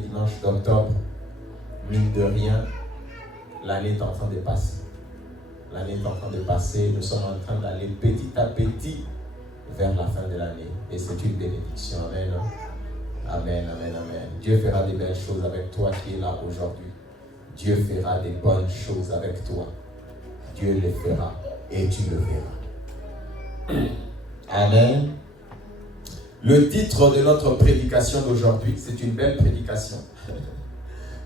dimanche d'octobre, mine de rien, l'année est en train de passer. L'année est en train de passer, nous sommes en train d'aller petit à petit vers la fin de l'année. Et c'est une bénédiction. Amen. Amen, amen, amen. Dieu fera des belles choses avec toi qui es là aujourd'hui. Dieu fera des bonnes choses avec toi. Dieu les fera et tu le verras. Amen. Le titre de notre prédication d'aujourd'hui, c'est une belle prédication.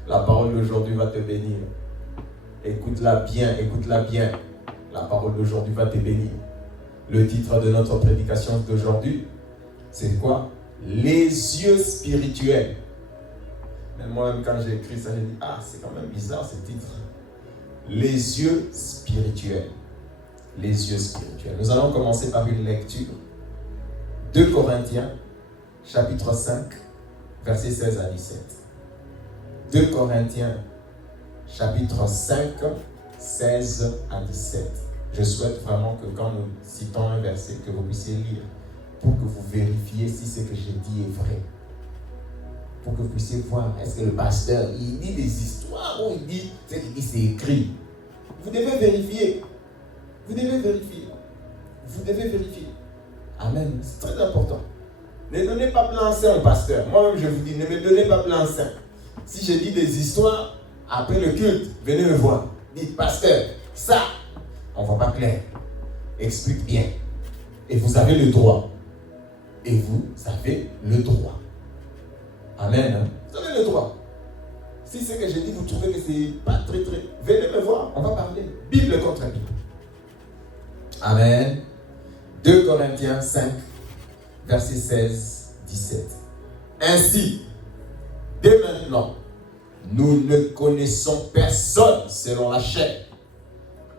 La parole d'aujourd'hui va te bénir. Écoute-la bien, écoute-la bien. La parole d'aujourd'hui va te bénir. Le titre de notre prédication d'aujourd'hui, c'est quoi? Les yeux spirituels. Mais moi-même, quand j'ai écrit ça, j'ai dit, c'est quand même bizarre ce titre. Les yeux spirituels. Les yeux spirituels. Nous allons commencer par une lecture. 2 Corinthiens, chapitre 5, versets 16 à 17. 2 Corinthiens, chapitre 5, 16 à 17. Je souhaite vraiment que quand nous citons un verset, que vous puissiez lire, pour que vous vérifiez si ce que j'ai dit est vrai. Pour que vous puissiez voir, est-ce que le pasteur, il dit des histoires ou il dit ce qu'il dit, c'est écrit. Vous devez vérifier. Vous devez vérifier. Vous devez vérifier. Amen. C'est très important. Ne donnez pas blanc-seing au pasteur. Moi-même, je vous dis, ne me donnez pas blanc-seing. Si je dis des histoires, après le culte, venez me voir. Dites, pasteur, ça, on ne voit pas clair. Explique bien. Et vous avez le droit. Et vous avez le droit. Amen. Vous avez le droit. Si ce que je dis, vous trouvez que c'est pas très, venez me voir. On va parler. Bible contre Bible. Amen. 2 Corinthiens 5, versets 16, 17. Ainsi, dès maintenant, nous ne connaissons personne selon la chair.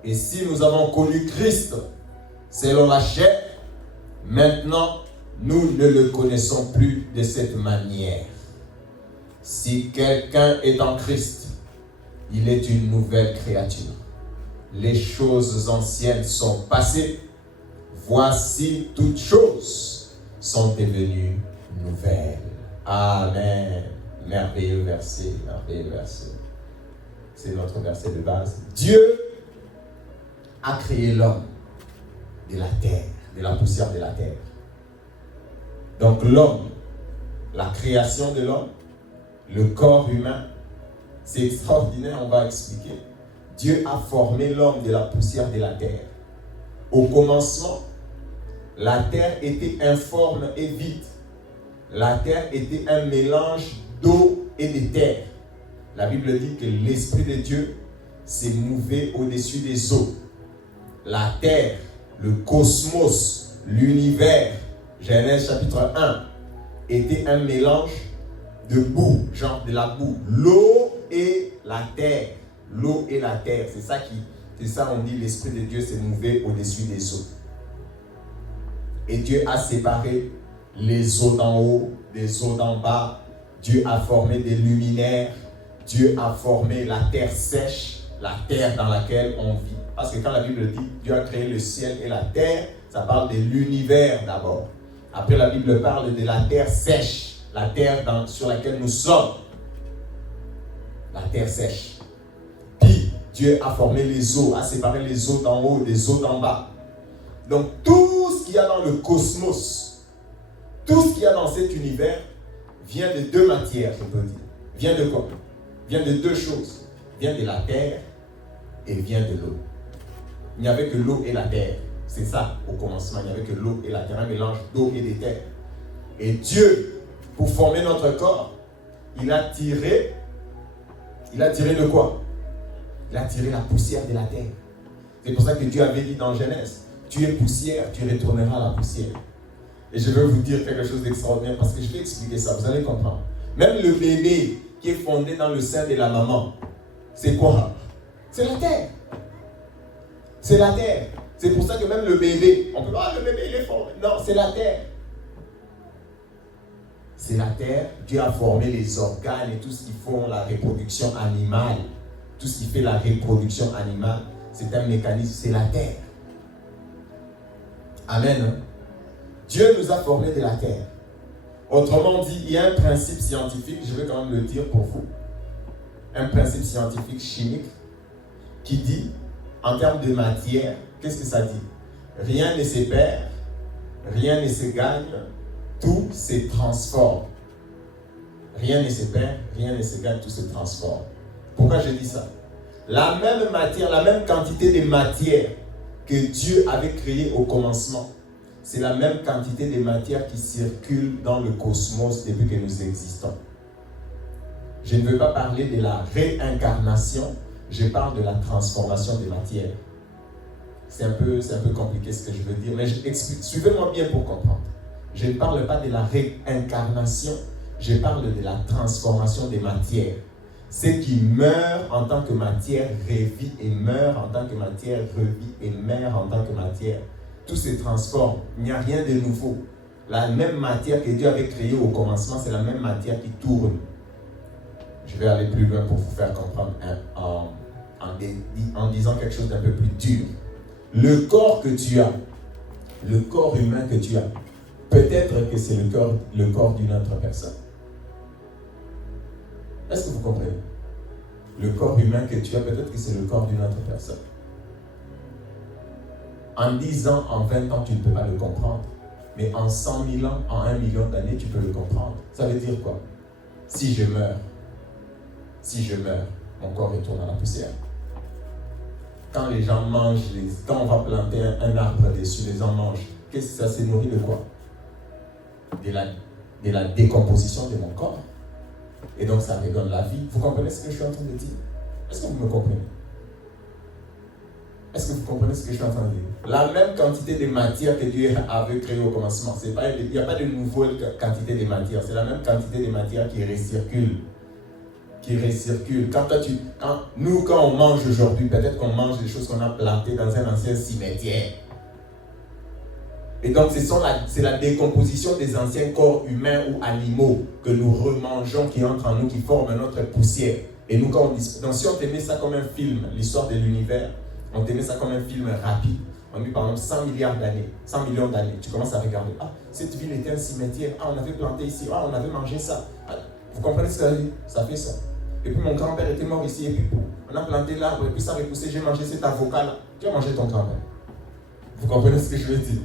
Et si nous avons connu Christ selon la chair, maintenant, nous ne le connaissons plus de cette manière. Si quelqu'un est en Christ, il est une nouvelle créature. Les choses anciennes sont passées. Voici, toutes choses sont devenues nouvelles. Amen. Merveilleux verset, merveilleux verset. C'est notre verset de base. Dieu a créé l'homme de la terre, de la poussière de la terre. Donc l'homme, la création de l'homme, le corps humain, c'est extraordinaire, on va expliquer. Dieu a formé l'homme de la poussière de la terre. Au commencement, la terre était informe et vide. La terre était un mélange d'eau et de terre. La Bible dit que l'Esprit de Dieu s'est mouvé au-dessus des eaux. La terre, le cosmos, l'univers, Genèse chapitre 1, était un mélange de boue, genre de la boue. L'eau et la terre. L'eau et la terre, c'est ça on dit, l'Esprit de Dieu s'est mouvé au-dessus des eaux. Et Dieu a séparé les eaux d'en haut des eaux d'en bas. Dieu a formé des luminaires. Dieu a formé la terre sèche, la terre dans laquelle on vit. Parce que quand la Bible dit Dieu a créé le ciel et la terre, ça parle de l'univers d'abord. Après, la Bible parle de la terre sèche, la terre sur laquelle nous sommes. La terre sèche. Puis, Dieu a formé les eaux, a séparé les eaux d'en haut des eaux d'en bas. Donc, tout ce qu'il y a dans le cosmos, tout ce qu'il y a dans cet univers, vient de deux matières, je peux dire. Vient de quoi? Vient de deux choses. Vient de la terre et vient de l'eau. Il n'y avait que l'eau et la terre. C'est ça, au commencement, il n'y avait que l'eau et la terre, un mélange d'eau et de terre. Et Dieu, pour former notre corps, il a tiré de quoi? Il a tiré la poussière de la terre. C'est pour ça que Dieu avait dit dans Genèse, tu es poussière, tu retourneras à la poussière. Et je veux vous dire quelque chose d'extraordinaire parce que je vais expliquer ça, vous allez comprendre. Même le bébé qui est fondé dans le sein de la maman, c'est quoi? C'est la terre. C'est la terre. C'est pour ça que même le bébé, on peut pas, le bébé il est fondé. Non, c'est la terre. C'est la terre. Dieu a formé les organes et tout ce qui font la reproduction animale. Tout ce qui fait la reproduction animale, c'est un mécanisme, c'est la terre. Amen. Dieu nous a formés de la terre. Autrement dit, il y a un principe scientifique, je vais quand même le dire pour vous, un principe scientifique chimique qui dit, en termes de matière, qu'est-ce que ça dit? Rien ne se perd, rien ne se gagne, tout se transforme. Rien ne se perd, rien ne se gagne, tout se transforme. Pourquoi je dis ça? La même matière, la même quantité de matière que Dieu avait créée au commencement, c'est la même quantité de matière qui circule dans le cosmos depuis que nous existons. Je ne veux pas parler de la réincarnation, je parle de la transformation des matières. C'est un peu compliqué ce que je veux dire, mais je explique. Suivez-moi bien pour comprendre. Je ne parle pas de la réincarnation, je parle de la transformation des matières. Ce qui meurt en tant que matière revit et meurt en tant que matière, revit et meurt en tant que matière. Tout se transforme, il n'y a rien de nouveau. La même matière que Dieu avait créée au commencement, c'est la même matière qui tourne. Je vais aller plus loin pour vous faire comprendre en disant quelque chose d'un peu plus dur. Le corps que tu as, le corps humain que tu as, peut-être que c'est le corps d'une autre personne. Est-ce que vous comprenez? Le corps humain que tu as, peut-être que c'est le corps d'une autre personne. En 10 ans, en 20 ans, tu ne peux pas le comprendre. Mais en 100 000 ans, en 1 million d'années, tu peux le comprendre. Ça veut dire quoi? Si je meurs, mon corps retourne à la poussière. Quand les gens mangent, quand on va planter un arbre dessus, les gens mangent. Qu'est-ce que ça se nourrit de quoi? De la décomposition de mon corps. Et donc ça redonne la vie. Vous comprenez ce que je suis en train de dire? Est-ce que vous me comprenez? Est-ce que vous comprenez ce que je suis en train de dire? La même quantité de matière que Dieu avait créée au commencement. Il n'y a pas de nouvelle quantité de matière. C'est la même quantité de matière qui recircule. Quand on mange aujourd'hui, peut-être qu'on mange des choses qu'on a plantées dans un ancien cimetière. Et donc, c'est la décomposition des anciens corps humains ou animaux que nous remangeons, qui entrent en nous, qui forment notre poussière. Et nous, quand on dit... Donc, si on t'aimait ça comme un film, l'histoire de l'univers, on t'aimait ça comme un film rapide, on dit par exemple 100 milliards d'années, 100 millions d'années, tu commences à regarder, cette ville était un cimetière, on avait planté ici, on avait mangé ça. Vous comprenez ce que ça veut dire? Ça fait ça. Et puis mon grand-père était mort ici, et puis on a planté l'arbre, et puis ça a repoussé, j'ai mangé cet avocat-là. Tu as mangé ton grand-père. Vous comprenez ce que je veux dire?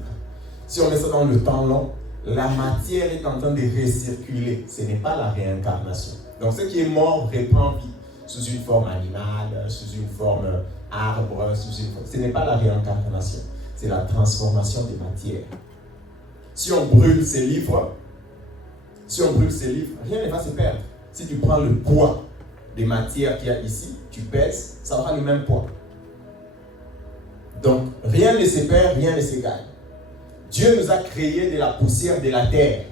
Si on met ça dans le temps long, la matière est en train de recirculer. Ce n'est pas la réincarnation. Donc ce qui est mort reprend vie sous une forme animale, sous une forme arbre, Ce n'est pas la réincarnation, c'est la transformation des matières. Si on brûle ces livres, rien ne va se perdre. Si tu prends le poids des matières qu'il y a ici, tu pèses, ça aura le même poids. Donc, rien ne se perd, rien ne se gagne. Dieu nous a créé de la poussière de la terre.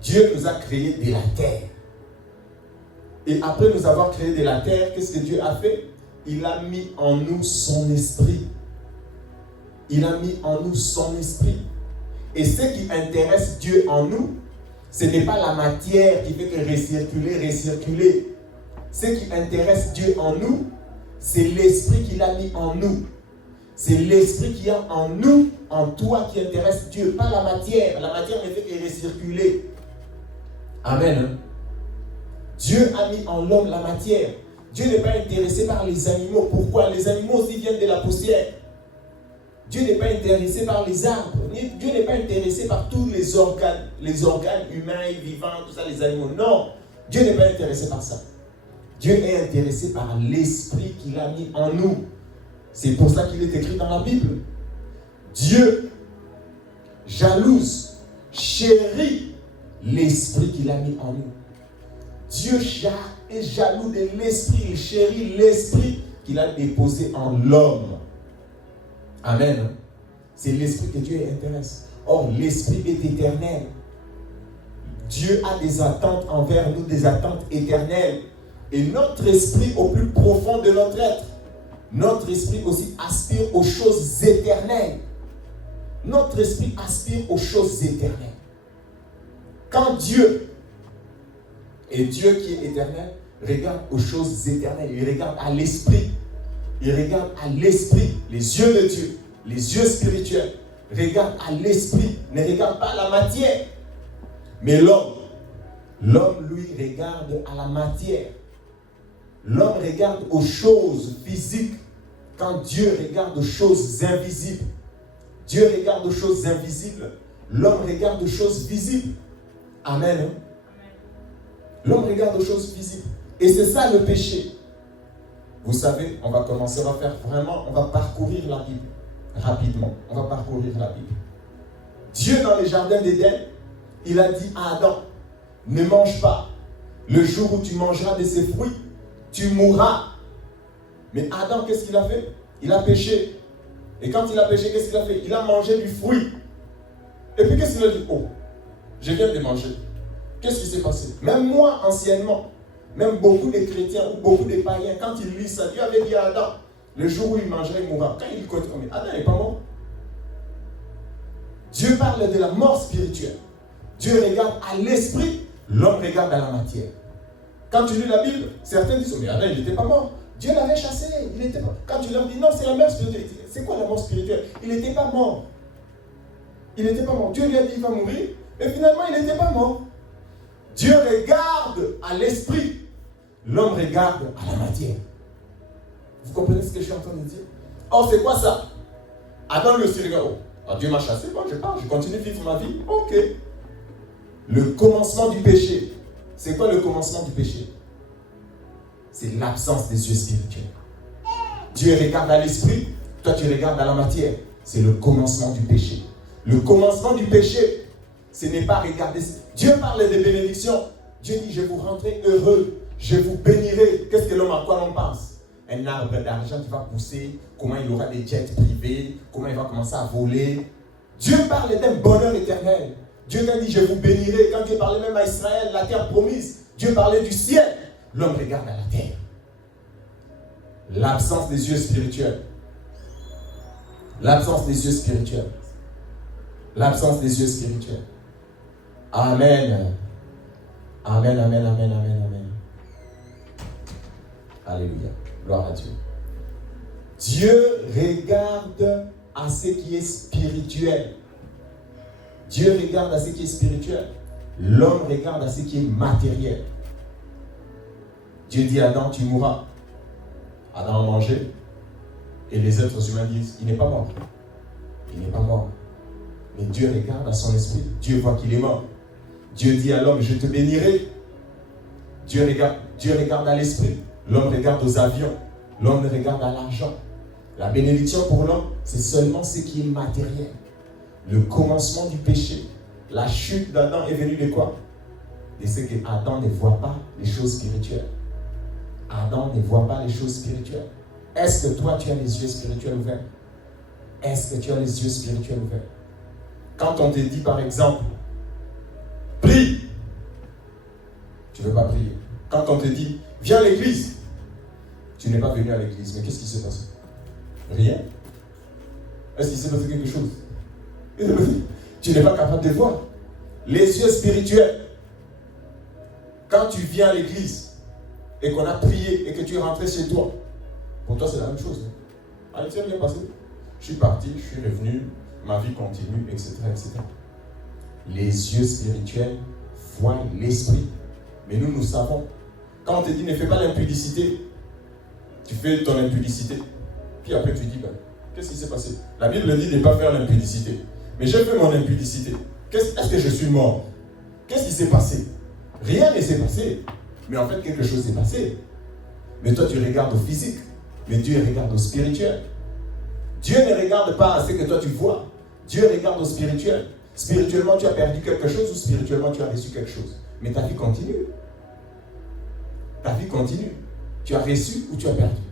Dieu nous a créé de la terre. Et après nous avoir créé de la terre, qu'est-ce que Dieu a fait? Il a mis en nous son esprit. Il a mis en nous son esprit. Et ce qui intéresse Dieu en nous, ce n'est pas la matière qui fait que recirculer. Ce qui intéresse Dieu en nous, c'est l'esprit qu'il a mis en nous. C'est l'esprit qu'il y a en nous, en toi, qui intéresse Dieu, pas la matière. La matière ne fait que recirculer. Amen. Dieu a mis en l'homme la matière. Dieu n'est pas intéressé par les animaux. Pourquoi? Les animaux aussi viennent de la poussière. Dieu n'est pas intéressé par les arbres. Dieu n'est pas intéressé par tous les organes humains et vivants, tout ça, les animaux. Non, Dieu n'est pas intéressé par ça. Dieu est intéressé par l'esprit qu'il a mis en nous. C'est pour ça qu'il est écrit dans la Bible. Dieu jalouse, chérit l'esprit qu'il a mis en nous. Dieu est jaloux de l'esprit, il chérit l'esprit qu'il a déposé en l'homme. Amen. C'est l'esprit que Dieu intéresse. Or, l'esprit est éternel. Dieu a des attentes envers nous, des attentes éternelles. Et notre esprit, au plus profond de notre être, notre esprit aussi aspire aux choses éternelles. Notre esprit aspire aux choses éternelles. Quand Dieu, et Dieu qui est éternel, regarde aux choses éternelles, il regarde à l'esprit. Il regarde à l'esprit, les yeux de Dieu, les yeux spirituels. Regarde à l'esprit, ne regarde pas à la matière. Mais l'homme, lui, regarde à la matière. L'homme regarde aux choses physiques quand Dieu regarde aux choses invisibles. Dieu regarde aux choses invisibles. L'homme regarde aux choses visibles. Amen. L'homme regarde aux choses visibles. Et c'est ça le péché. Vous savez, on va parcourir la Bible rapidement. On va parcourir la Bible. Dieu, dans le jardin d'Éden, il a dit à Adam, ne mange pas. Le jour où tu mangeras de ces fruits, tu mourras. Mais Adam, qu'est-ce qu'il a fait? Il a péché. Et quand il a péché, qu'est-ce qu'il a fait? Il a mangé du fruit. Et puis qu'est-ce qu'il a dit? Oh, je viens de manger. Qu'est-ce qui s'est passé? Même moi, anciennement, même beaucoup de chrétiens ou beaucoup de païens, quand ils lisent ça, Dieu avait dit à Adam, le jour où il mangerait, il mourra. Quand il continue, mais Adam n'est pas mort. Dieu parle de la mort spirituelle. Dieu regarde à l'esprit, l'homme regarde à la matière. Quand tu lis la Bible, certains disent, mais Adam, il n'était pas mort. Dieu l'avait chassé, il n'était pas. Quand tu leur dis, non, c'est la mort spirituelle. C'est quoi la mort spirituelle? Il n'était pas mort. Il n'était pas mort. Dieu lui a dit, il va mourir, mais finalement, il n'était pas mort. Dieu regarde à l'esprit, l'homme regarde à la matière. Vous comprenez ce que je suis en train de dire? Or, c'est quoi ça? Adam le aussi regarde, oh, Dieu m'a chassé, bon, je pars, je continue de vivre ma vie. Ok. Le commencement du péché. C'est quoi le commencement du péché? C'est l'absence des yeux spirituels. Dieu regarde à l'esprit, toi tu regardes à la matière. C'est le commencement du péché. Le commencement du péché, ce n'est pas regarder. Dieu parle de bénédiction. Dieu dit, je vous rendrai heureux, je vous bénirai. Qu'est-ce que l'homme, à quoi l'on pense? Un arbre d'argent qui va pousser, comment il aura des jets privés, comment il va commencer à voler. Dieu parle d'un bonheur éternel. Dieu t'a dit, je vous bénirai. Quand Dieu parlait même à Israël, la terre promise, Dieu parlait du ciel. L'homme regarde à la terre. L'absence des yeux spirituels. L'absence des yeux spirituels. L'absence des yeux spirituels. Amen. Amen, amen, amen, amen, amen. Alléluia. Gloire à Dieu. Dieu regarde à ce qui est spirituel. Dieu regarde à ce qui est spirituel. L'homme regarde à ce qui est matériel. Dieu dit à Adam, tu mourras. Adam a mangé. Et les êtres humains disent, il n'est pas mort. Il n'est pas mort. Mais Dieu regarde à son esprit. Dieu voit qu'il est mort. Dieu dit à l'homme, je te bénirai. Dieu regarde à l'esprit. L'homme regarde aux avions. L'homme regarde à l'argent. La bénédiction pour l'homme, c'est seulement ce qui est matériel. Le commencement du péché, la chute d'Adam est venue de quoi? De ce que Adam ne voit pas les choses spirituelles. Adam ne voit pas les choses spirituelles. Est-ce que toi, tu as les yeux spirituels ouverts? Est-ce que tu as les yeux spirituels ouverts? Quand on te dit, par exemple, prie, tu ne veux pas prier. Quand on te dit, viens à l'église, tu n'es pas venu à l'église. Mais qu'est-ce qui s'est passé? Rien. Est-ce qu'il s'est passé quelque chose? Tu n'es pas capable de voir. Les yeux spirituels. Quand tu viens à l'église et qu'on a prié et que tu es rentré chez toi, pour toi c'est la même chose. Allez, c'est bien passé. Je suis parti, je suis revenu, ma vie continue, etc., etc. Les yeux spirituels voient l'esprit. Mais nous savons. Quand on te dit ne fais pas l'impudicité, tu fais ton impudicité. Puis après tu dis, ben, qu'est-ce qui s'est passé? La Bible dit de ne pas faire l'impudicité. Mais j'ai fait mon impudicité. Est-ce que je suis mort? Qu'est-ce qui s'est passé? Rien ne s'est passé. Mais en fait, quelque chose s'est passé. Mais toi, tu regardes au physique. Mais Dieu regarde au spirituel. Dieu ne regarde pas à ce que toi tu vois. Dieu regarde au spirituel. Spirituellement, tu as perdu quelque chose ou spirituellement, tu as reçu quelque chose. Mais ta vie continue. Ta vie continue. Tu as reçu ou tu as perdu.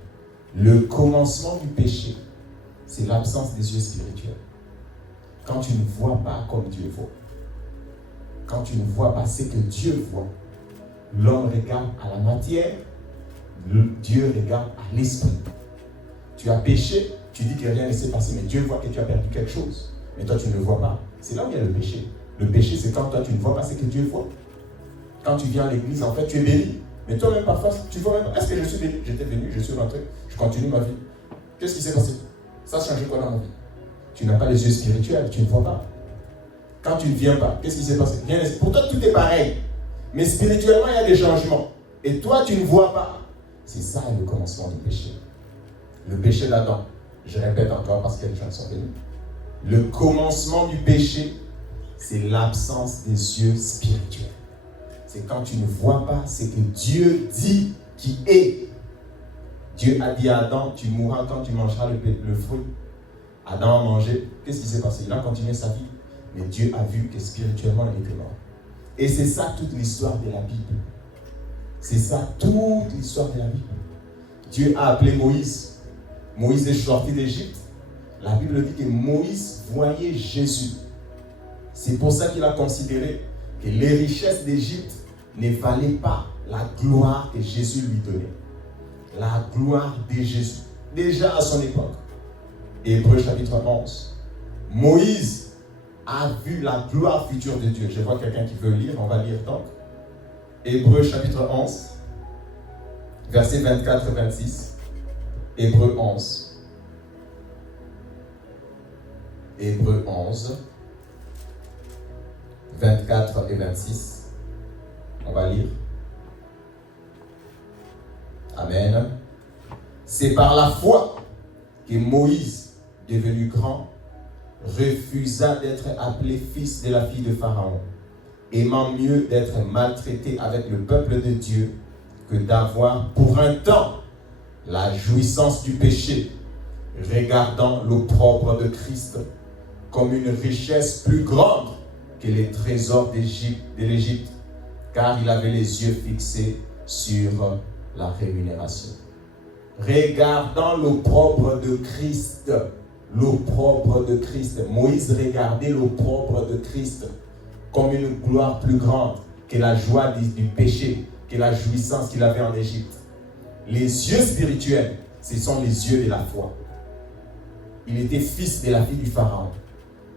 Le commencement du péché, c'est l'absence des yeux spirituels. Quand tu ne vois pas comme Dieu voit. Quand tu ne vois pas ce que Dieu voit. L'homme regarde à la matière, Dieu regarde à l'esprit. Tu as péché, tu dis que rien ne s'est passé, mais Dieu voit que tu as perdu quelque chose. Mais toi, tu ne le vois pas. C'est là où il y a le péché. Le péché, c'est quand toi, tu ne vois pas ce que Dieu voit. Quand tu viens à l'église, en fait, tu es béni. Mais toi-même, parfois, tu vois même, est-ce que je suis béni? J'étais venu, je suis rentré, je continue ma vie. Qu'est-ce qui s'est passé? Ça a changé quoi dans ma vie? Tu n'as pas les yeux spirituels, tu ne vois pas. Quand tu ne viens pas, qu'est-ce qui s'est passé? Pour toi, tout est pareil. Mais spirituellement, il y a des changements. Et toi, tu ne vois pas. C'est ça le commencement du péché. Le péché d'Adam. Je répète encore parce que les gens sont venus. Le commencement du péché, c'est l'absence des yeux spirituels. C'est quand tu ne vois pas ce que Dieu dit qui est. Dieu a dit à Adam, tu mourras quand tu mangeras le fruit. Adam a mangé. Qu'est-ce qui s'est passé? Il a continué sa vie. Mais Dieu a vu que spirituellement, il était mort. Et c'est ça toute l'histoire de la Bible. C'est ça toute l'histoire de la Bible. Dieu a appelé Moïse. Moïse est sorti d'Égypte. La Bible dit que Moïse voyait Jésus. C'est pour ça qu'il a considéré que les richesses d'Égypte ne valaient pas la gloire que Jésus lui donnait. La gloire de Jésus. Déjà à son époque. Hébreux chapitre 11. Moïse a vu la gloire future de Dieu. Je vois quelqu'un qui veut lire, on va lire donc. Hébreux chapitre 11, versets 24 et 26. Hébreux 11. Hébreux 11, 24 et 26. On va lire. Amen. C'est par la foi que Moïse, devenu grand, refusa d'être appelé fils de la fille de Pharaon, aimant mieux d'être maltraité avec le peuple de Dieu que d'avoir pour un temps la jouissance du péché, regardant l'opprobre de Christ comme une richesse plus grande que les trésors de l'Égypte, car il avait les yeux fixés sur la rémunération. Regardant l'opprobre de Christ, l'opprobre de Christ. Moïse regardait l'opprobre de Christ comme une gloire plus grande que la joie du péché, que la jouissance qu'il avait en Égypte. Les yeux spirituels, ce sont les yeux de la foi. Il était fils de la fille du Pharaon,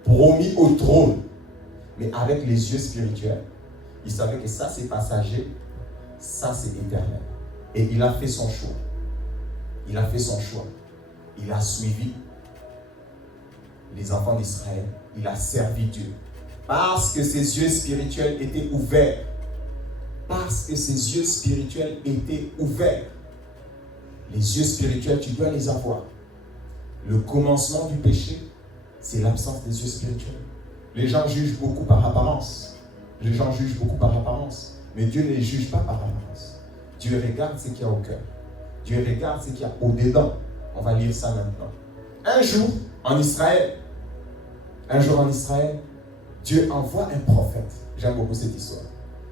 promis au trône, mais avec les yeux spirituels. Il savait que ça c'est passager, ça c'est éternel. Et il a fait son choix. Il a fait son choix. Il a suivi les enfants d'Israël. Il a servi Dieu. Parce que ses yeux spirituels étaient ouverts. Parce que ses yeux spirituels étaient ouverts. Les yeux spirituels, tu dois les avoir. Le commencement du péché, c'est l'absence des yeux spirituels. Les gens jugent beaucoup par apparence. Les gens jugent beaucoup par apparence. Mais Dieu ne juge pas par apparence. Dieu regarde ce qu'il y a au cœur. Dieu regarde ce qu'il y a au-dedans. On va lire ça maintenant. Un jour en Israël, Dieu envoie un prophète. J'aime beaucoup cette histoire.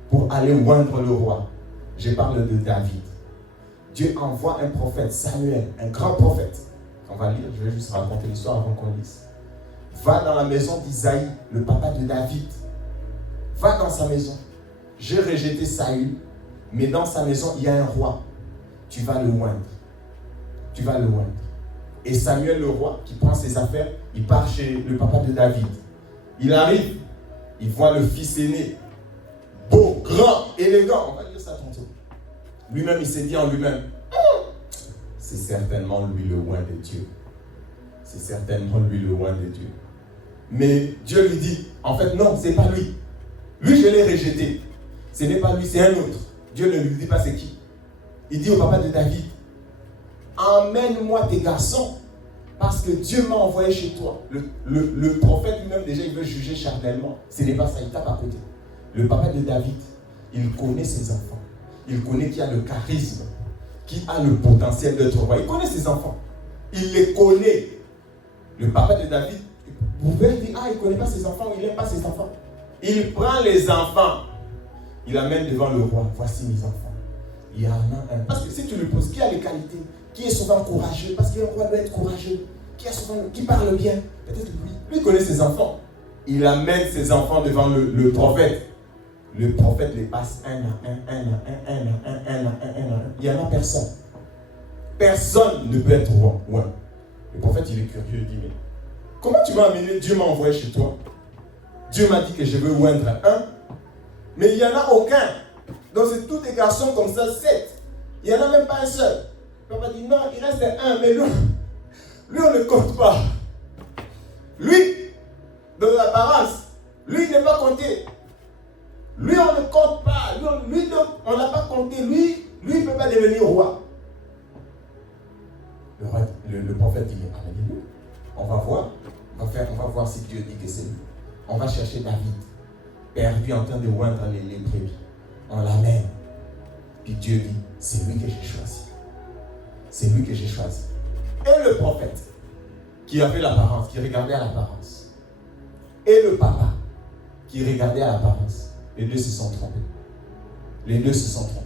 Pour aller oindre le roi. Je parle de David. Dieu envoie un prophète, Samuel, un grand prophète. On va lire, je vais juste raconter l'histoire avant qu'on lise. Va dans la maison d'Isaïe, le papa de David. Va dans sa maison. J'ai rejeté Saül, mais dans sa maison, il y a un roi. Tu vas le oindre. Tu vas le oindre. Et Samuel, le roi, qui prend ses affaires, il part chez le papa de David. Il arrive, il voit le fils aîné, beau, grand, élégant. On va dire ça tantôt. Lui-même, il s'est dit en lui-même, c'est certainement lui le oint de Dieu. C'est certainement lui le oint de Dieu. Mais Dieu lui dit, en fait, non, c'est pas lui. Lui, je l'ai rejeté. Ce n'est pas lui, c'est un autre. Dieu ne lui dit pas c'est qui. Il dit au papa de David, emmène-moi tes garçons, parce que Dieu m'a envoyé chez toi. Le prophète lui-même, déjà, il veut juger charnellement. Ce n'est pas ça, il tape à côté. Le papa de David, il connaît ses enfants. Il connaît qui a le charisme, qui a le potentiel d'être roi. Il connaît ses enfants. Il les connaît. Le papa de David, vous pouvez dire, il ne connaît pas ses enfants, il n'aime pas ses enfants. Il prend les enfants, il amène devant le roi. Voici mes enfants. Il y en a un. Parce que si tu lui poses, qui a les qualités? Qui est souvent courageux? Parce qu'un roi doit être courageux. Qui parle bien? Peut-être lui. Lui connaît ses enfants. Il amène ses enfants devant le prophète. Le prophète les passe un à un. Il n'y en a personne. Personne ne peut être roi. Ouais. Le prophète, il est curieux. Il dit, mais comment tu m'as amené? Dieu m'a envoyé chez toi. Dieu m'a dit que je veux oindre un. Mais il n'y en a aucun. Donc c'est tous des garçons comme ça, 7. Il n'y en a même pas un seul. Le papa dit, non, il reste un. Mais lui on ne compte pas. Lui, dans l'apparence, Lui, il n'est pas compté. Lui, on ne compte pas. Lui, on n'a pas compté. Lui, il ne peut pas devenir roi. Le prophète dit, mais amenez-le. On va voir. On va voir si Dieu dit que c'est lui. On va chercher David, perdu en train de oindre les brebis. On l'amène. Puis Dieu dit, c'est lui que j'ai choisi. C'est lui que j'ai choisi. Et le prophète, qui avait l'apparence, qui regardait à l'apparence, et le papa, qui regardait à l'apparence, les deux se sont trompés. Les deux se sont trompés.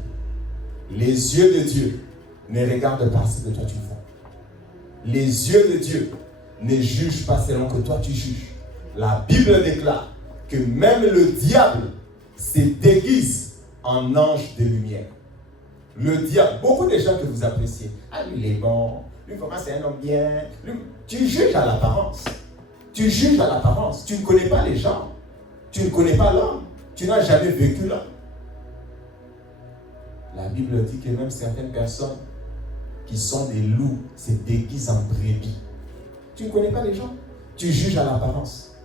Les yeux de Dieu ne regardent pas ce que toi tu vois. Les yeux de Dieu ne jugent pas selon que toi tu juges. La Bible déclare que même le diable se déguise en ange de lumière. Le diable, beaucoup de gens que vous appréciez, ah lui il est bon, lui vraiment c'est un homme bien, lui, tu juges à l'apparence. Tu juges à l'apparence. Tu ne connais pas les gens. Tu ne connais pas l'homme. Tu n'as jamais vécu l'homme. La Bible dit que même certaines personnes qui sont des loups se déguisent en brebis. Tu ne connais pas les gens. Tu juges à l'apparence.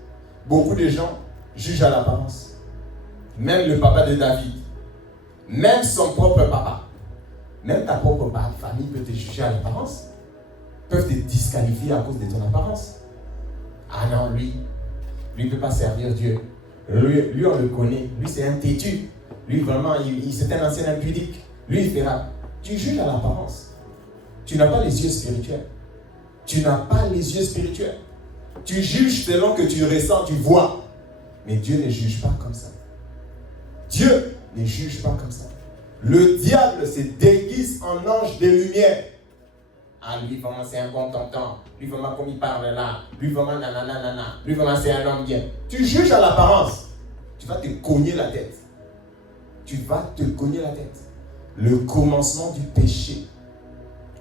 Beaucoup de gens jugent à l'apparence. Même le papa de David, même son propre papa, même ta propre famille peut te juger à l'apparence, peuvent te disqualifier à cause de ton apparence. Ah non, lui ne peut pas servir Dieu. Lui, on le connaît. Lui, c'est un têtu. Lui, vraiment, c'est un ancien impudique. Lui, il fera. Tu juges à l'apparence. Tu n'as pas les yeux spirituels. Tu n'as pas les yeux spirituels. Tu juges selon que tu ressens, tu vois. Mais Dieu ne juge pas comme ça. Dieu ne juge pas comme ça. Le diable se déguise en ange de lumière. Ah, lui, vraiment, c'est un bon tonton. Lui, vraiment, comme il parle là. Lui, vraiment, nanana. Lui, vraiment, c'est un homme bien. Tu juges à l'apparence. Tu vas te cogner la tête. Tu vas te cogner la tête. Le commencement du péché.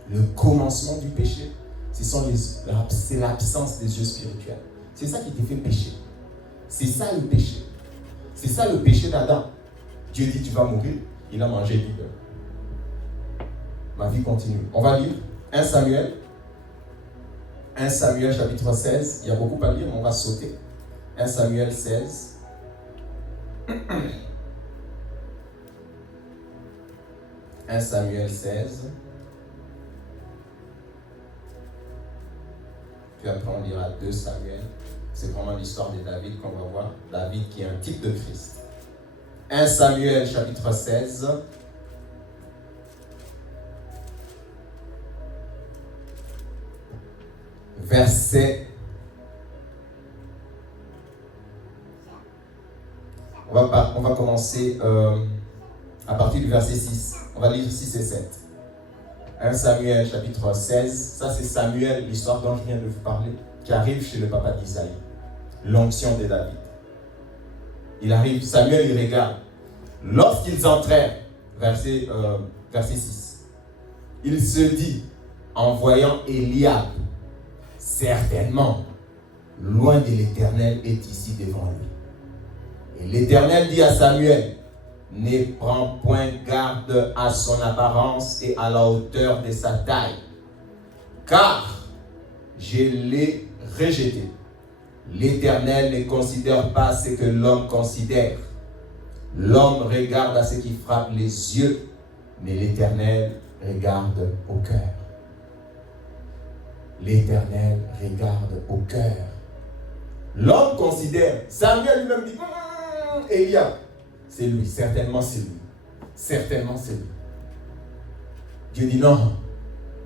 Le commencement du péché, c'est l'absence des yeux spirituels. C'est ça qui te fait pécher. C'est ça le péché. C'est ça le péché d'Adam. Dieu dit, tu vas mourir. Il a mangé du beurre. Ma vie continue. On va lire 1 Samuel chapitre 16. Il y a beaucoup à lire, mais on va sauter. 1 Samuel 16. 1 Samuel 16. Puis après on lira 2 Samuel. C'est vraiment l'histoire de David qu'on va voir. David qui est un type de Christ. 1 Samuel chapitre 16. Verset. On va commencer à partir du verset 6. On va lire 6 et 7. 1 Samuel chapitre 16. Ça c'est Samuel, l'histoire dont je viens de vous parler, qui arrive chez le papa d'Isaïe. L'onction de David. Il arrive, Samuel il regarde. Lorsqu'ils entrèrent, verset 6, il se dit, en voyant Eliab, certainement, loin de l'Éternel est ici devant lui. Et l'Éternel dit à Samuel, ne prends point garde à son apparence et à la hauteur de sa taille, car je l'ai rejeté. L'Éternel ne considère pas ce que l'homme considère. L'homme regarde à ce qui frappe les yeux, mais l'Éternel regarde au cœur. L'Éternel regarde au cœur. L'homme considère. Samuel lui-même dit, Eliab, c'est lui, certainement c'est lui. Certainement c'est lui. Dieu dit non,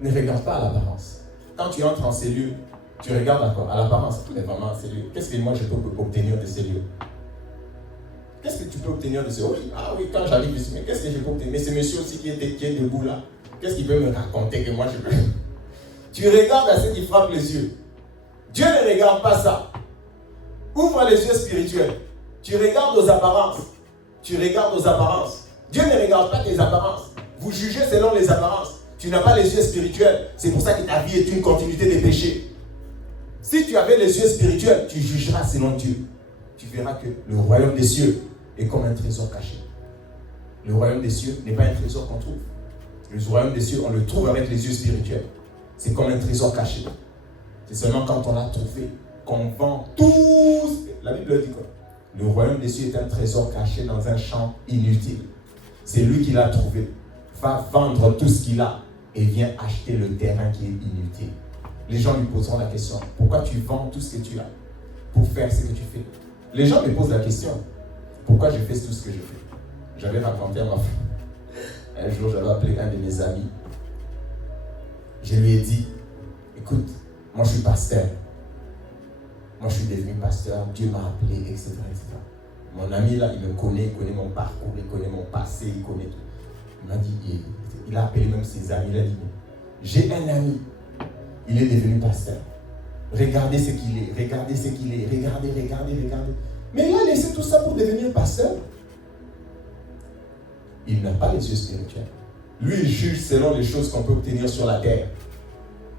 ne regarde pas à l'apparence. Quand tu entres en ces lieux, tu regardes à quoi? À l'apparence. Mais vraiment, ces lieux. Qu'est-ce que moi je peux obtenir de ces lieux? Qu'est-ce que tu peux obtenir de ces lieux? Oui, quand j'arrive ici, mais qu'est-ce que je peux obtenir? Mais ce monsieur aussi qui est debout là, qu'est-ce qu'il peut me raconter que moi je peux? Tu regardes à ce qui frappe les yeux. Dieu ne regarde pas ça. Ouvre les yeux spirituels. Tu regardes aux apparences. Tu regardes aux apparences. Dieu ne regarde pas tes apparences. Vous jugez selon les apparences. Tu n'as pas les yeux spirituels. C'est pour ça que ta vie est une continuité de péché. Si tu avais les yeux spirituels, tu jugeras selon Dieu. Tu verras que le royaume des cieux est comme un trésor caché. Le royaume des cieux n'est pas un trésor qu'on trouve. Le royaume des cieux, on le trouve avec les yeux spirituels. C'est comme un trésor caché. C'est seulement quand on l'a trouvé qu'on vend tout. La Bible dit quoi? Le royaume des cieux est un trésor caché dans un champ inutile. C'est lui qui l'a trouvé. Va vendre tout ce qu'il a et viens acheter le terrain qui est inutile. Les gens lui poseront la question, pourquoi tu vends tout ce que tu as pour faire ce que tu fais? Les gens me posent la question, pourquoi je fais tout ce que je fais? J'avais raconté à ma femme. Un jour, j'avais appelé un de mes amis. Je lui ai dit, écoute, moi je suis pasteur. Moi je suis devenu pasteur, Dieu m'a appelé, etc., etc. Mon ami là, il me connaît, il connaît mon parcours, il connaît mon passé, il connaît tout. Il m'a dit, il a appelé même ses amis, il a dit, j'ai un ami, il est devenu pasteur. Regardez ce qu'il est, regardez ce qu'il est, regardez. Mais il a laissé tout ça pour devenir pasteur. Il n'a pas les yeux spirituels. Lui, il juge selon les choses qu'on peut obtenir sur la terre.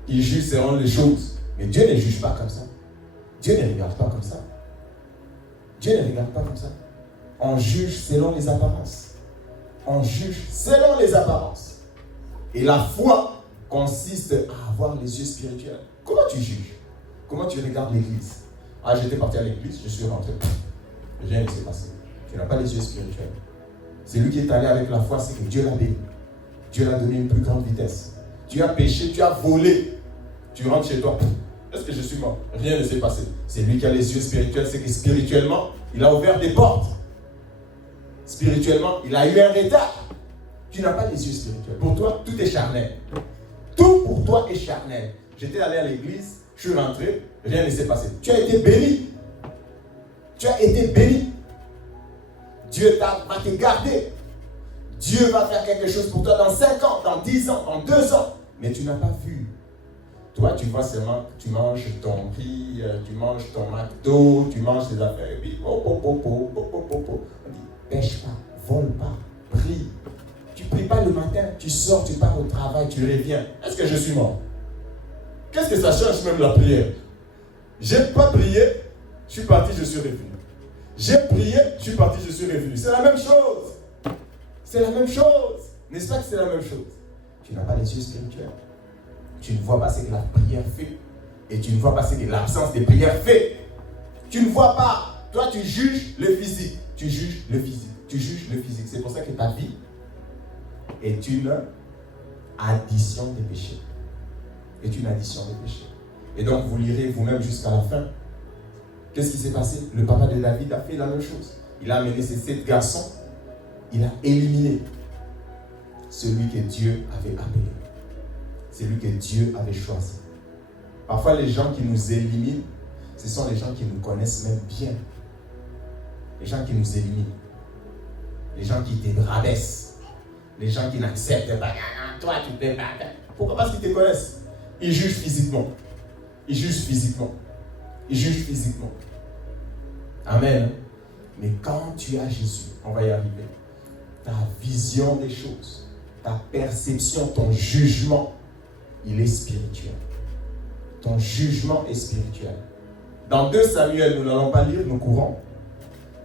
Il juge selon les choses. Mais Dieu ne juge pas comme ça. Dieu ne regarde pas comme ça. Dieu ne regarde pas comme ça. On juge selon les apparences. On juge selon les apparences. Et la foi consiste à avoir les yeux spirituels. Comment tu juges? Comment tu regardes l'église? Ah, j'étais parti à l'église, je suis rentré. Rien ne s'est passé. Tu n'as pas les yeux spirituels. C'est lui qui est allé avec la foi, c'est que Dieu l'a béni. Dieu l'a donné une plus grande vitesse. Tu as péché, tu as volé. Tu rentres chez toi. Est-ce que je suis mort? Rien ne s'est passé. C'est lui qui a les yeux spirituels, c'est que spirituellement, il a ouvert des portes. Spirituellement, il a eu un retard. Tu n'as pas les yeux spirituels. Pour toi, tout est charnel. Tout pour toi est charnel. J'étais allé à l'église, je suis rentré, rien ne s'est passé. Tu as été béni. Tu as été béni. Dieu va te garder. Dieu va faire quelque chose pour toi dans 5 ans, dans 10 ans, dans 2 ans. Mais tu n'as pas vu. Toi, tu vois seulement, tu manges ton riz, tu manges ton McDo, tu manges tes affaires, et puis, on dit, pêche pas, vole pas, prie. Tu pries pas le matin, tu sors, tu pars au travail, tu reviens. Est-ce que je suis mort? Qu'est-ce que ça change même la prière? J'ai pas prié, je suis parti, je suis revenu. J'ai prié, je suis parti, je suis revenu. C'est la même chose. C'est la même chose. N'est-ce pas que c'est la même chose? Tu n'as pas les yeux spirituels. Tu ne vois pas ce que la prière fait. Et tu ne vois pas ce que l'absence de prière fait. Tu ne vois pas. Toi, tu juges le physique. Tu juges le physique. Tu juges le physique. C'est pour ça que ta vie est une addition des péchés. Est une addition des péchés. Et donc, vous lirez vous-même jusqu'à la fin. Qu'est-ce qui s'est passé? Le papa de David a fait la même chose. Il a amené ses 7 garçons. Il a éliminé celui que Dieu avait appelé. Celui que Dieu avait choisi. Parfois, les gens qui nous éliminent, ce sont les gens qui nous connaissent même bien. Les gens qui nous éliminent. Les gens qui te rabaissent. Les gens qui n'acceptent pas. Toi, tu peux pas. Pourquoi? Parce qu'ils te connaissent. Ils jugent physiquement. Ils jugent physiquement. Ils jugent physiquement. Amen. Mais quand tu as Jésus, on va y arriver. Ta vision des choses, ta perception, ton jugement, il est spirituel. Ton jugement est spirituel. Dans 2 Samuel, nous n'allons pas lire, nous courons.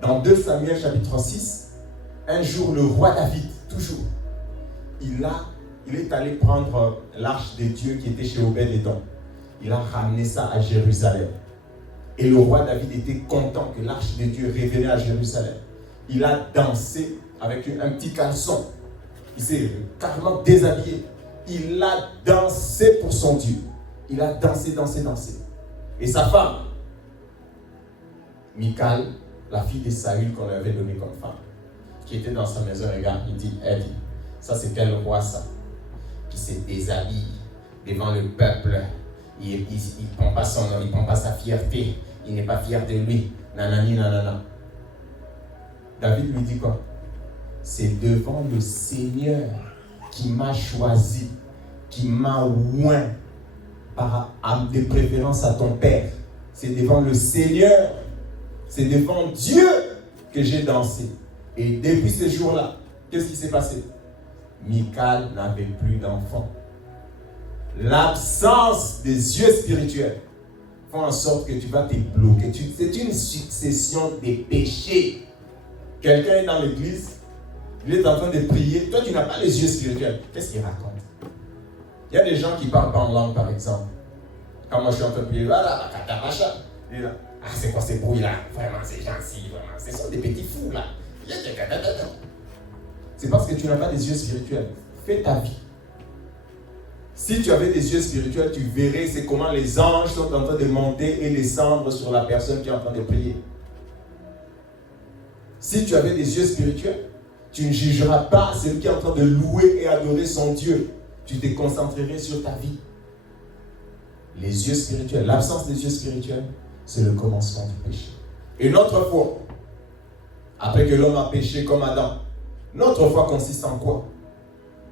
Dans 2 Samuel chapitre 6, un jour le roi David, toujours, il est allé prendre l'arche de Dieu qui était chez Obed-Édom. Il a ramené ça à Jérusalem. Et le roi David était content que l'arche de Dieu revenait à Jérusalem. Il a dansé avec un petit caleçon. Il s'est carrément déshabillé. Il a dansé pour son Dieu. Il a dansé. Et sa femme, Michal, la fille de Saül qu'on lui avait donnée comme femme, qui était dans sa maison, regarde, elle dit, ça c'est quel roi ça, qui se déshabille devant le peuple. Il ne prend pas son nom, il ne prend pas sa fierté. Il n'est pas fier de lui. Nanani, nanana. David lui dit quoi? C'est devant le Seigneur qui m'a choisi, qui m'a oint, de préférence à ton père. C'est devant le Seigneur, c'est devant Dieu que j'ai dansé. Et depuis ce jour-là, qu'est-ce qui s'est passé? Michal n'avait plus d'enfant. L'absence des yeux spirituels font en sorte que tu vas te bloquer. C'est une succession des péchés. Quelqu'un est dans l'église, il est en train de prier. Toi, tu n'as pas les yeux spirituels. Qu'est-ce qu'il raconte? Il y a des gens qui parlent pas en langue, par exemple. Quand moi je suis en train de prier, il est là. Ah, c'est quoi ces bruits-là? Vraiment, ces gens-ci, vraiment. Ce sont des petits fous, là. C'est parce que tu n'as pas des yeux spirituels. Fais ta vie. Si tu avais des yeux spirituels, tu verrais c'est comment les anges sont en train de monter et descendre sur la personne qui est en train de prier. Si tu avais des yeux spirituels, tu ne jugeras pas celui qui est en train de louer et adorer son Dieu. Tu te concentrerais sur ta vie. Les yeux spirituels, l'absence des yeux spirituels, c'est le commencement du péché. Et notre foi, après que l'homme a péché comme Adam, notre foi consiste en quoi?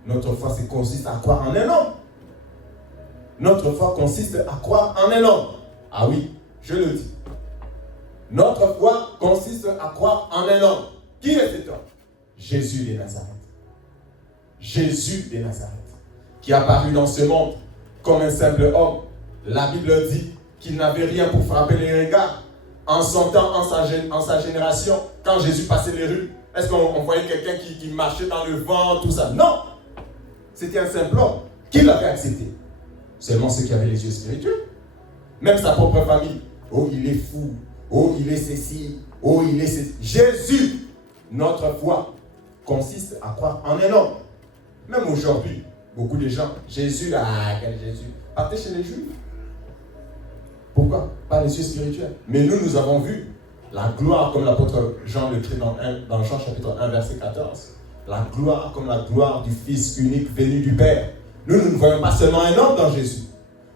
Notre foi consiste à croire en un homme. Notre foi consiste à croire en un homme. Ah oui, je le dis. Notre foi consiste à croire en un homme. Qui est cet homme? Jésus de Nazareth. Jésus de Nazareth, qui est apparu dans ce monde comme un simple homme. La Bible dit qu'il n'avait rien pour frapper les regards. En son temps, en sa génération, quand Jésus passait les rues, est-ce qu'on voyait quelqu'un qui marchait dans le vent, tout ça? Non! C'était un simple homme. Qui l'avait accepté? Seulement ceux qui avaient les yeux spirituels. Même sa propre famille. Oh, il est fou. Oh, il est ceci. Oh, il est ceci. Jésus, notre foi, consiste à croire en un homme. Même aujourd'hui, beaucoup de gens, Jésus, quel Jésus? Partez chez les Juifs. Pourquoi? Pas les yeux spirituels. Mais nous avons vu la gloire, comme l'apôtre Jean le crie dans Jean chapitre 1, verset 14. La gloire comme la gloire du Fils unique venu du Père. Nous ne voyons pas seulement un homme dans Jésus.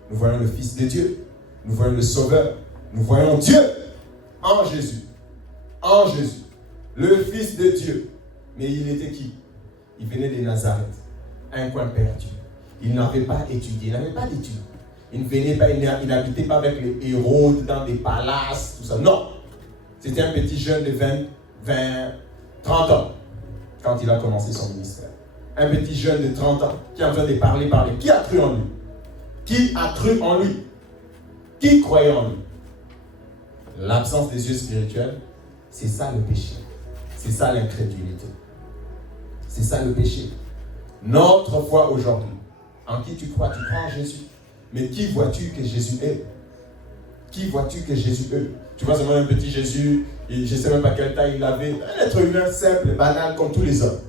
Nous voyons le Fils de Dieu. Nous voyons le Sauveur. Nous voyons Dieu en Jésus. En Jésus. Le Fils de Dieu. Mais il était qui? Il venait de Nazareth. Un coin perdu. Il n'avait pas étudié. Il n'avait pas d'études. Il ne venait pas, il n'habitait pas avec les héros dans des palaces, tout ça. Non. C'était un petit jeune de 30 ans quand il a commencé son ministère. Un petit jeune de 30 ans qui est en train de parler. Qui a cru en lui? Qui a cru en lui? Qui croyait en lui? L'absence des yeux spirituels, c'est ça le péché. C'est ça l'incrédulité. C'est ça le péché. Notre foi aujourd'hui, en qui tu crois en Jésus. Mais qui vois-tu que Jésus est? Qui vois-tu que Jésus est? Tu vois seulement un petit Jésus, et je ne sais même pas quelle taille il avait, un être humain simple, banal comme tous les hommes,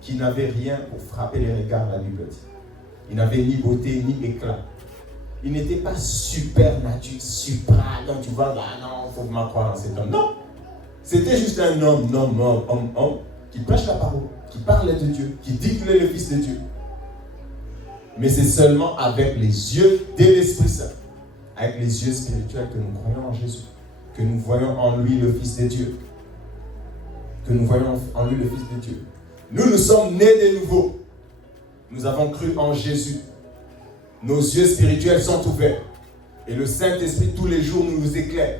qui n'avait rien pour frapper les regards, la Bible dit. Il n'avait ni beauté, ni éclat. Il n'était pas supernaturel, supra, donc tu vois, non, il faut vraiment croire en cet homme. Non! C'était juste un homme, qui prêche la parole, qui parlait de Dieu, qui dit qu'il est le Fils de Dieu. Mais c'est seulement avec les yeux de l'Esprit Saint, avec les yeux spirituels que nous croyons en Jésus, que nous voyons en lui le Fils de Dieu. Que nous voyons en lui le Fils de Dieu. Nous sommes nés de nouveau. Nous avons cru en Jésus. Nos yeux spirituels sont ouverts. Et le Saint-Esprit, tous les jours, nous éclaire.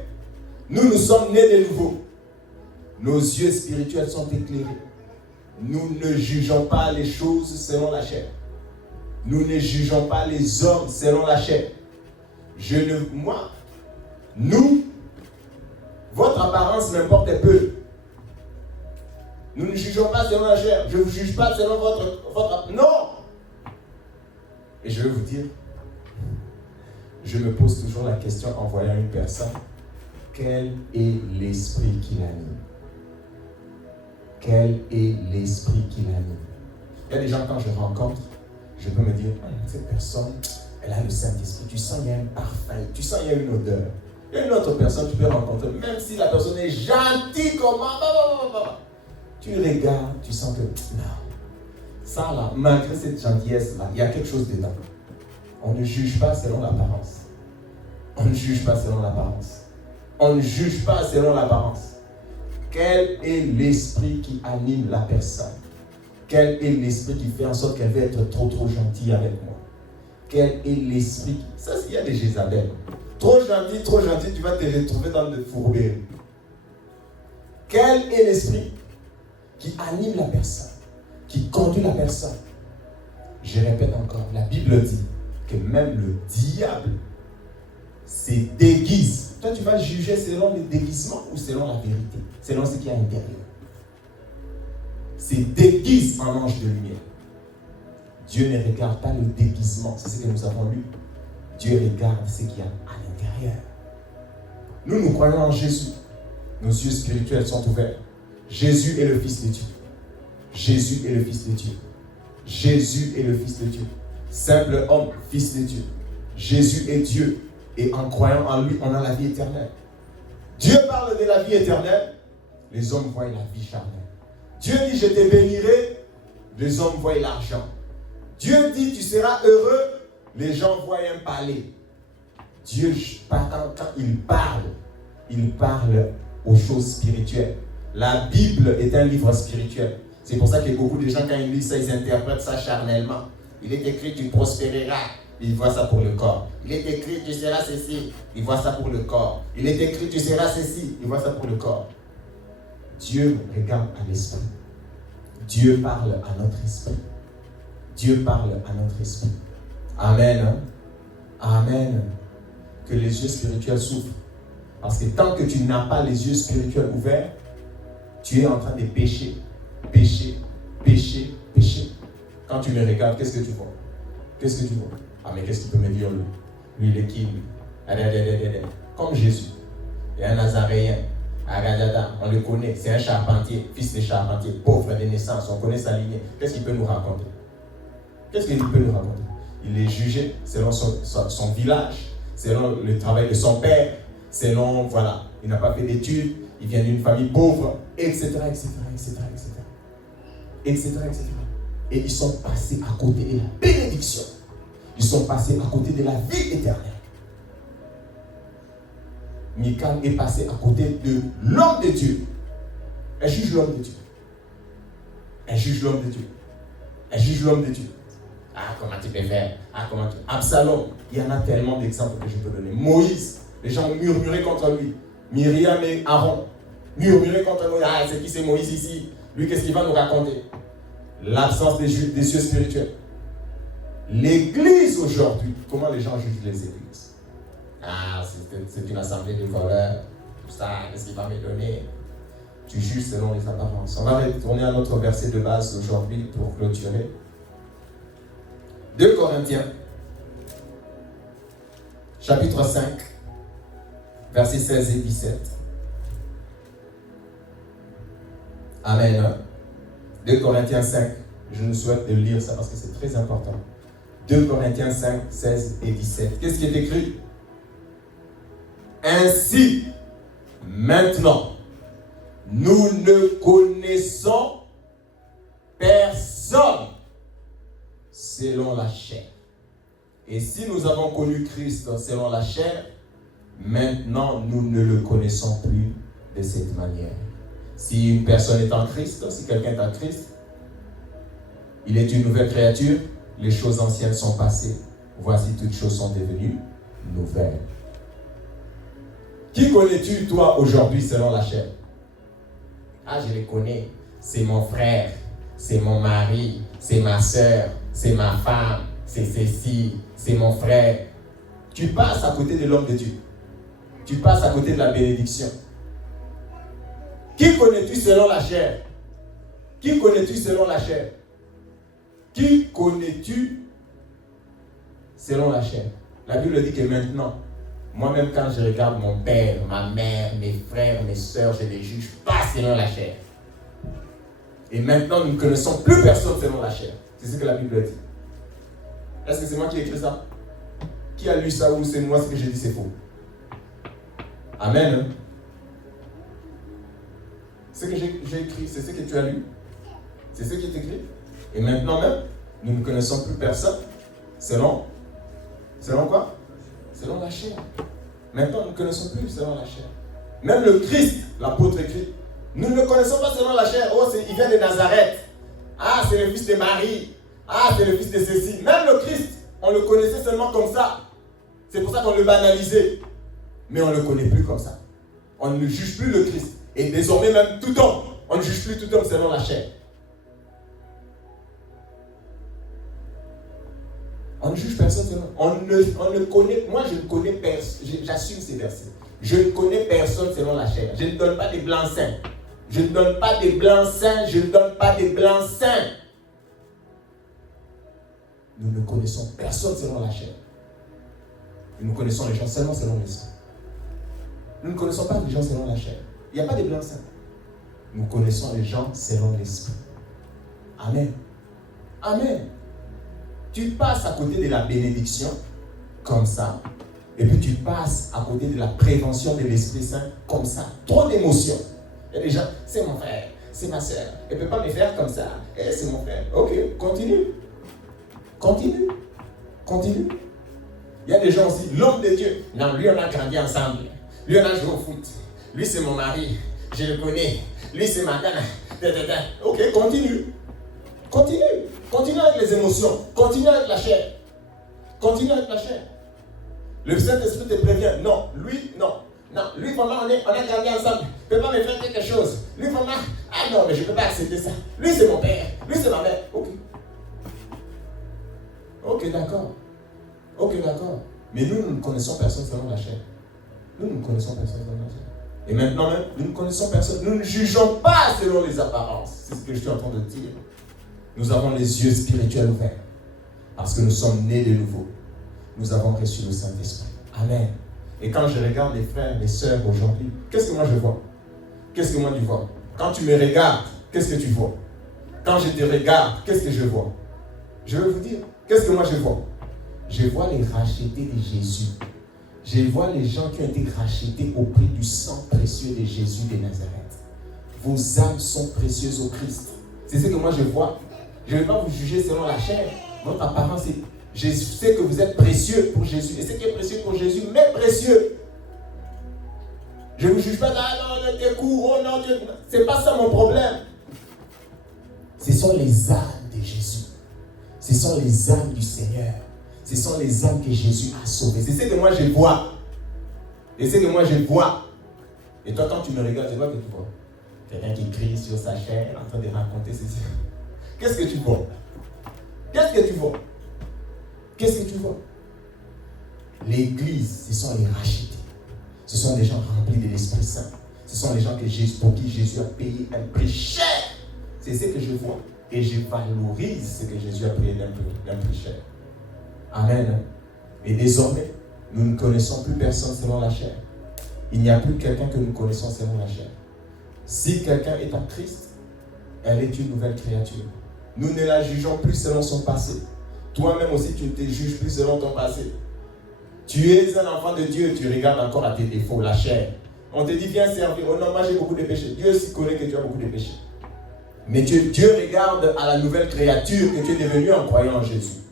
Nous sommes nés de nouveau. Nos yeux spirituels sont éclairés. Nous ne jugeons pas les choses selon la chair. Nous ne jugeons pas les hommes selon la chair. Votre apparence m'importe peu. Nous ne jugeons pas selon la chair. Je ne vous juge pas selon votre... Non! Et je vais vous dire, je me pose toujours la question en voyant une personne, quel est l'esprit qui l'anime? Quel est l'esprit qui l'anime? Il y a des gens, quand je rencontre, je peux me dire, cette personne, elle a le Saint-Esprit. Tu sens, il y a un parfum. Tu sens, il y a une odeur. Il y a une autre personne que tu peux rencontrer, même si la personne est gentille comme... Tu regardes, tu sens que... Non. Ça là, malgré cette gentillesse-là, il y a quelque chose dedans. On ne juge pas selon l'apparence. On ne juge pas selon l'apparence. On ne juge pas selon l'apparence. Quel est l'esprit qui anime la personne? Quel est l'esprit qui fait en sorte qu'elle veut être trop gentille avec moi? Quel est l'esprit qui... Ça, il y a des Jézabel. Trop gentil, tu vas te retrouver dans des fourberies. Quel est l'esprit qui anime la personne, qui conduit la personne? Je répète encore, la Bible dit que même le diable se déguise. Toi, tu vas juger selon le déguisement ou selon la vérité, selon ce qu'il y a à l'intérieur. Se déguise en ange de lumière. Dieu ne regarde pas le déguisement, c'est ce que nous avons lu. Dieu regarde ce qu'il y a à l'intérieur. Nous croyons en Jésus. Nos yeux spirituels sont ouverts. Jésus est le Fils de Dieu. Jésus est le Fils de Dieu. Jésus est le Fils de Dieu. Simple homme, Fils de Dieu. Jésus est Dieu. Et en croyant en lui, on a la vie éternelle. Dieu parle de la vie éternelle. Les hommes voient la vie charnelle. Dieu dit, je te bénirai. Les hommes voient l'argent. Dieu dit, tu seras heureux. Les gens voient un palais. Dieu, quand il parle aux choses spirituelles. La Bible est un livre spirituel. C'est pour ça que beaucoup de gens, quand ils lisent ça, ils interprètent ça charnellement. Il est écrit, tu prospéreras. Ils voient ça pour le corps. Il est écrit, tu seras ceci. Ils voient ça pour le corps. Il est écrit, tu seras ceci. Ils voient ça pour le corps. Dieu regarde à l'esprit. Dieu parle à notre esprit. Dieu parle à notre esprit. Amen. Amen. Que les yeux spirituels s'ouvrent. Parce que tant que tu n'as pas les yeux spirituels ouverts, tu es en train de pécher, pécher, pécher, pécher. Quand tu me regardes, qu'est-ce que tu vois? Qu'est-ce que tu vois? Ah, mais qu'est-ce qu'il peut me dire lui? Lui, il est qui lui? Comme Jésus. Il est un Nazaréen. On le connaît. C'est un charpentier, fils de charpentier, pauvre de naissance. On connaît sa lignée. Qu'est-ce qu'il peut nous raconter? Qu'est-ce qu'il peut nous raconter? Il est jugé selon son village, selon le travail de son père, selon, voilà, il n'a pas fait d'études, il vient d'une famille pauvre, etc., etc., etc., etc., etc., etc. Et ils sont passés à côté de la bénédiction. Ils sont passés à côté de la vie éternelle. Michal est passé à côté de l'homme de Dieu. Elle juge l'homme de Dieu. Elle juge l'homme de Dieu. Elle juge l'homme de Dieu. Ah, comment tu peux faire? Ah, comment tu... Absalom, il y en a tellement d'exemples que je peux donner. Moïse, les gens murmuraient contre lui. Myriam et Aaron murmuraient contre lui. Ah, c'est qui c'est Moïse ici? Lui, qu'est-ce qu'il va nous raconter? L'absence des yeux spirituels. L'église aujourd'hui, comment les gens jugent les églises? Ah, c'est une assemblée de voleurs. Tout ça, qu'est-ce qu'il va me donner? Tu juges selon les apparences. On va retourner à notre verset de base aujourd'hui pour clôturer. 2 Corinthiens, chapitre 5, versets 16 et 17. Amen. 2 Corinthiens 5, je nous souhaite de lire ça parce que c'est très important. 2 Corinthiens 5, 16 et 17. Qu'est-ce qui est écrit? Ainsi, maintenant, nous ne connaissons personne selon la chair. Et si nous avons connu Christ selon la chair, maintenant nous ne le connaissons plus de cette manière. Si une personne est en Christ, si quelqu'un est en Christ, il est une nouvelle créature, les choses anciennes sont passées, voici toutes choses sont devenues nouvelles. Qui connais-tu toi aujourd'hui selon la chair? Ah, je les connais, c'est mon frère, c'est mon mari, c'est ma soeur, c'est ma femme, c'est ceci, c'est mon frère. Tu passes à côté de l'homme de Dieu. Tu passes à côté de la bénédiction. Qui connais-tu selon la chair? Qui connais-tu selon la chair? Qui connais-tu selon la chair? La Bible dit que maintenant, moi-même quand je regarde mon père, ma mère, mes frères, mes soeurs, je ne les juge pas selon la chair. Et maintenant, nous ne connaissons plus personne selon la chair. C'est ce que la Bible dit. Est-ce que c'est moi qui ai écrit ça? Qui a lu ça ou c'est moi ce que j'ai dit c'est faux? Amen. Ce que j'ai écrit, c'est ce que tu as lu. C'est ce qui est écrit. Et maintenant même, nous ne connaissons plus personne selon quoi? Selon la chair. Maintenant, nous ne connaissons plus selon la chair. Même le Christ, l'apôtre écrit, nous ne le connaissons pas selon la chair. Oh, il vient de Nazareth. Ah, c'est le fils de Marie. Ah, c'est le fils de Cécile. Même le Christ, on le connaissait seulement comme ça. C'est pour ça qu'on le banalisait. Mais on ne le connaît plus comme ça. On ne juge plus le Christ. Et désormais, même tout homme, on ne juge plus tout homme selon la chair. On ne juge personne selon. On ne connaît. Moi, je ne connais personne. J'assume ces versets. Je ne connais personne selon la chair. Je ne donne pas des blancs-seings. Je ne donne pas des blancs-seings. Je ne donne pas des blancs-seings. Nous ne connaissons personne selon la chair. Nous connaissons les gens seulement selon l'esprit. Nous ne connaissons pas les gens selon la chair. Il n'y a pas de blanc-seing. Nous connaissons les gens selon l'esprit. Amen. Amen. Tu passes à côté de la bénédiction, comme ça, et puis tu passes à côté de la prévention de l'Esprit Saint, comme ça. Trop d'émotions. Il y a des gens, c'est mon frère, c'est ma soeur, elle ne peut pas me faire comme ça, c'est mon frère. Ok, continue. Continue. Continue. Il y a des gens aussi, l'homme de Dieu. Non, lui, on a grandi ensemble. Lui, on a joué au foot. Lui, c'est mon mari. Je le connais. Lui, c'est ma dame. Ok, continue. Continue. Continue avec les émotions. Continue avec la chair. Continue avec la chair. Le Saint-Esprit te prévient. Non, lui, non. Non, lui, vraiment, on a grandi ensemble. Il ne peut pas me faire quelque chose. Lui, vraiment, ah non, mais je ne peux pas accepter ça. Lui, c'est mon père. Lui, c'est ma mère. Ok. Ok, d'accord. Ok, d'accord. Mais nous ne connaissons personne selon la chair. Nous ne connaissons personne selon la chair. Et maintenant même, nous ne connaissons personne. Nous ne jugeons pas selon les apparences. C'est ce que je suis en train de dire. Nous avons les yeux spirituels ouverts. Parce que nous sommes nés de nouveau. Nous avons reçu le Saint-Esprit. Amen. Et quand je regarde les frères, les sœurs aujourd'hui, qu'est-ce que moi je vois? Qu'est-ce que moi tu vois? Quand tu me regardes, qu'est-ce que tu vois? Quand je te regarde, qu'est-ce que je vois? Je vais vous dire, qu'est-ce que moi je vois? Je vois les rachetés de Jésus. Je vois les gens qui ont été rachetés au prix du sang précieux de Jésus de Nazareth. Vos âmes sont précieuses au Christ. C'est ce que moi je vois. Je ne vais pas vous juger selon la chair. Votre apparence est... Je sais que vous êtes précieux pour Jésus. Et ce qui est précieux pour Jésus m'est précieux. Je ne vous juge pas, ah non, tes coups, oh non, Dieu. Ce n'est pas ça mon problème. Ce sont les âmes de Jésus. Ce sont les âmes du Seigneur. Ce sont les âmes que Jésus a sauvées. C'est ce que moi je vois. Et ce que moi je vois. Et toi, quand tu me regardes, c'est quoi que tu vois? Quelqu'un qui crie sur sa chair, en train de raconter ceci. Qu'est-ce que tu vois? Qu'est-ce que tu vois? Qu'est-ce que tu vois? L'église, ce sont les rachetés. Ce sont des gens remplis de l'Esprit Saint. Ce sont les gens pour qui Jésus a payé un prix cher. C'est ce que je vois. Et je valorise ce que Jésus a payé d'un prix cher. Amen. Et désormais, nous ne connaissons plus personne selon la chair. Il n'y a plus quelqu'un que nous connaissons selon la chair. Si quelqu'un est en Christ, elle est une nouvelle créature. Nous ne la jugeons plus selon son passé. Toi-même aussi, tu ne te juges plus selon ton passé. Tu es un enfant de Dieu, tu regardes encore à tes défauts, la chair. On te dit, viens servir. Oh non, moi j'ai beaucoup de péchés. Dieu aussi connaît que tu as beaucoup de péchés. Mais Dieu regarde à la nouvelle créature que tu es devenu en croyant en Jésus.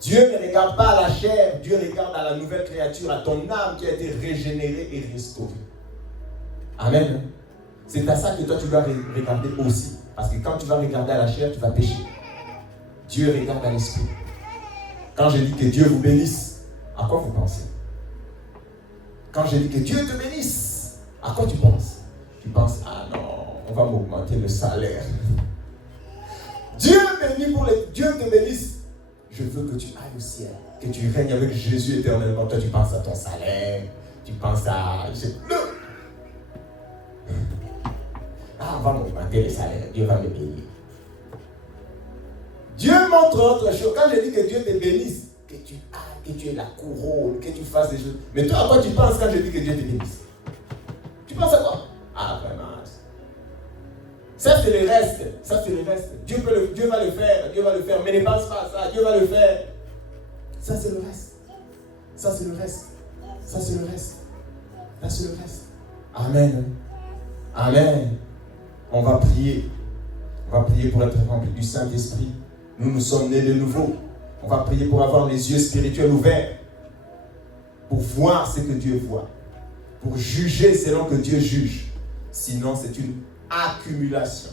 Dieu ne regarde pas à la chair, Dieu regarde à la nouvelle créature, à ton âme qui a été régénérée et restaurée. Amen. C'est à ça que toi tu dois regarder aussi. Parce que quand tu vas regarder à la chair, tu vas pécher. Dieu regarde à l'esprit. Quand je dis que Dieu vous bénisse, à quoi vous pensez? Quand je dis que Dieu te bénisse, à quoi tu penses? Tu penses, ah non, on va m'augmenter le salaire. Dieu te bénisse. Je veux que tu ailles au ciel, que tu règnes avec Jésus éternellement. Toi, tu penses à ton salaire, tu penses à... Ah, on va m'augmenter le salaire, Dieu va me bénir. Dieu montre autre chose. Quand je dis que Dieu te bénisse, que tu aies la couronne, que tu fasses des choses. Mais toi, à quoi tu penses quand je dis que Dieu te bénisse? Tu penses à quoi? Ah, vraiment. Ça, c'est le reste. Ça, c'est le reste. Dieu va le faire. Dieu va le faire. Mais ne pense pas à ça. Dieu va le faire. Ça, c'est le reste. Ça, c'est le reste. Ça, c'est le reste. Ça, c'est le reste. Amen. Amen. On va prier. On va prier pour être rempli du Saint-Esprit. Nous sommes nés de nouveau. On va prier pour avoir les yeux spirituels ouverts. Pour voir ce que Dieu voit. Pour juger selon que Dieu juge. Sinon, c'est une accumulation.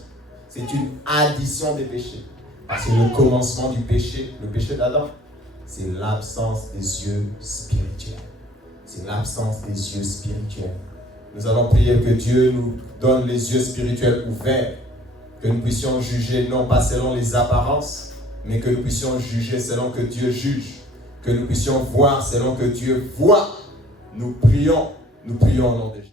C'est une addition des péchés. Parce que le commencement du péché, le péché d'Adam, c'est l'absence des yeux spirituels. C'est l'absence des yeux spirituels. Nous allons prier que Dieu nous donne les yeux spirituels ouverts. Que nous puissions juger non pas selon les apparences, mais que nous puissions juger selon que Dieu juge. Que nous puissions voir selon que Dieu voit. Nous prions au nom de Jésus.